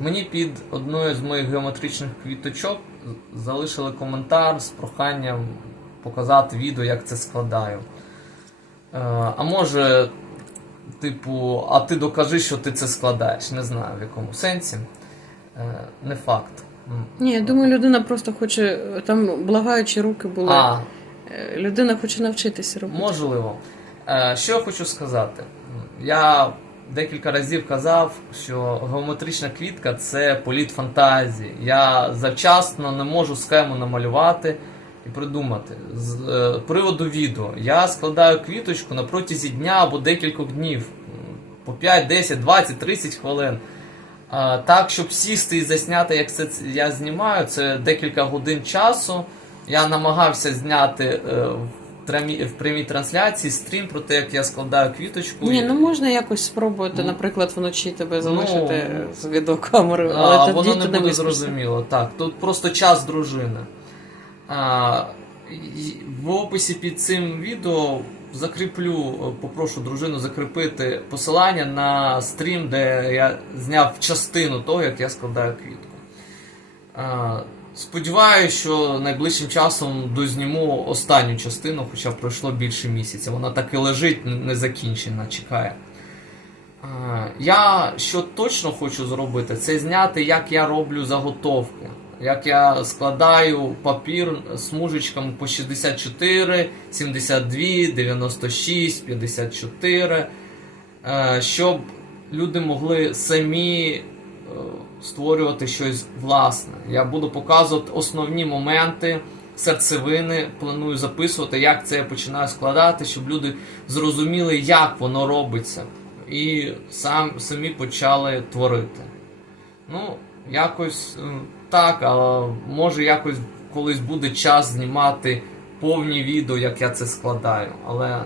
Мені під одною з моїх геометричних квіточок залишили коментар з проханням показати відео, як це складаю. Е, А може, типу, а ти докажи, що ти це складаєш. Не знаю в якому сенсі. Е, Не факт. Ні, я думаю, людина просто хоче, там благаючі руки були. А, Е, Людина хоче навчитися робити. Можливо. Що я хочу сказати? Я декілька разів казав, що геометрична квітка це політ фантазії. Я завчасно не можу схему намалювати і придумати. З е, приводу відео. Я складаю квіточку на протязі дня або декількох днів. По 5, 10, 20, 30 хвилин. А, так, щоб сісти і засняти, як це я знімаю, це декілька годин часу. Я намагався зняти е, в, в прямій трансляції стрім про те, як я складаю квіточку. Ні, І- ну можна якось спробувати, Ну, наприклад, вночі тебе ну, залишити з відеокамерою, а, але тоді воно не не буде виспишся. зрозуміло. Так, тут просто час дружини. А, в описі під цим відео закріплю, попрошу дружину закріпити посилання на стрім, де я зняв частину того, як я складаю квітку. А, Сподіваюся, що найближчим часом дозніму останню частину, хоча пройшло більше місяця. Вона так і лежить, не закінчена, чекає. Я що точно хочу зробити, це зняти, як я роблю заготовки. Як я складаю папір смужечками по 64, 72, 96, 54, е, щоб люди могли самі створювати щось власне. Я буду показувати основні моменти, серцевини, планую записувати, як це я починаю складати, щоб люди зрозуміли, як воно робиться, і сам, самі почали творити. Ну, якось е, так, а може якось колись буде час знімати повні відео, як я це складаю. Але,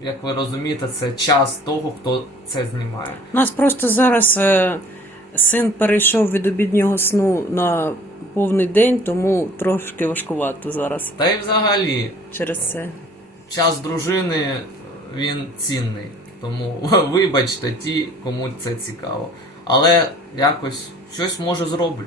як ви розумієте, це час того, хто це знімає. Нас просто зараз е, син перейшов від обіднього сну на повний день, тому трошки важкувато зараз Та й взагалі, через це. час дружини він цінний. Тому вибачте ті, кому це цікаво. Але якось щось може зроблю.